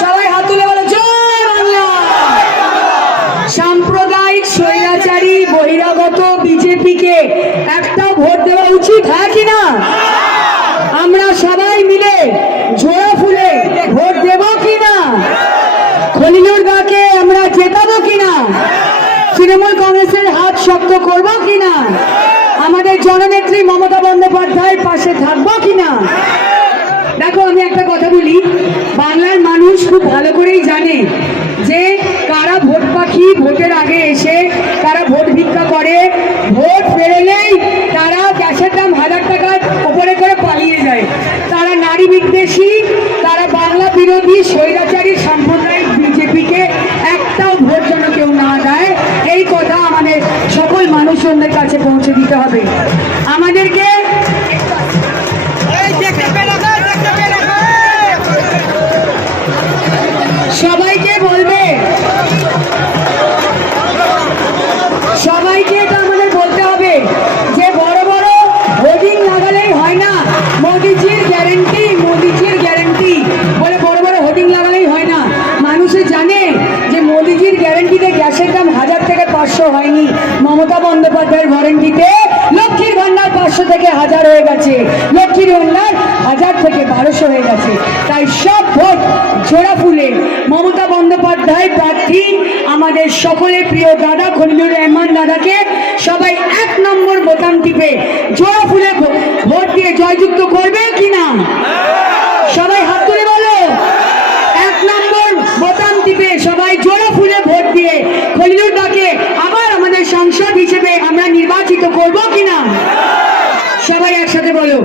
সবাই হাত তুলে বলো, জয় বাংলা। সাম্প্রদায়িক স্বৈরাচারী বহিরাগত বিজেপিকে একটা ভোট দেওয়া উচিত হ্যাঁ কি না? আমরা সবাই মিলে জোড়া ফুলে ভোট দেব কি না? খলিলুর গাকে আমরা জেতাবো কি না? তৃণমূল কংগ্রেসের হাত শক্ত করব কি না? আমাদের জননেত্রী মমতা বন্দ্যোপাধ্যায়ের পাশে থাকব কি না? দেখো, আমি একটা কথা বলি। বাংলার মানুষ খুব ভালো করেই জানে যে কারা ভোট পাখি ভোটের আগে এসে তারা ভোট ভিক্ষা করে। ভোট পেরেলেই তারা গ্যাসের দাম হাজার টাকার ওপরে করে পালিয়ে যায়। তারা নারী বিদ্বেষী, তারা বাংলা বিরোধী, স্বৈরাচারী, সাম্প্রদায়িক বিজেপিকে একটাও ভোট যেন কেউ না দেয়, এই কথা আমাদের সকল মানুষজনদের কাছে পৌঁছে দিতে হবে। আমাদেরকে সবাইকে বলবে। সবাইকে এটা আমাদের বলতে হবে যে বড় বড় হোর্ডিং লাগালেই হয় না। মোদিজির গ্যারেন্টি মোদিজির গ্যারেন্টি বলে বড় বড় হোর্ডিং লাগালেই হয় না। মানুষে জানে যে মোদিজির গ্যারেন্টিতে গ্যাসের দাম হাজার থেকে পাঁচশো হয়নি। মমতা বন্দ্যোপাধ্যায়ের ওয়ারেন্টিতে লক্ষ্মীর ভান্ডার পাঁচশো থেকে হাজার হয়ে গেছে। লক্ষ্মীর ভান্ডার হাজার থেকে বারোশো হয়ে গেছে। তাই সব জোড়া ফুলে মমতা বন্দ্যোপাধ্যায় প্রার্থী, আমাদের সকলের প্রিয় দাদা খলিলুর রহমান দাদাকে সবাই এক নম্বর বোতাম টিপে জোড়া ফুলে ভোট দিয়ে জয়যুক্ত করবে কি না? সবাই হাত তুলে বলো। এক নম্বর বোতাম টিপে সবাই জোড়া ফুলে ভোট দিয়ে খলিলুর দাকে আবার আমাদের সাংসদ হিসেবে আমরা নির্বাচিত করব কি না? সবাই একসাথে বলো।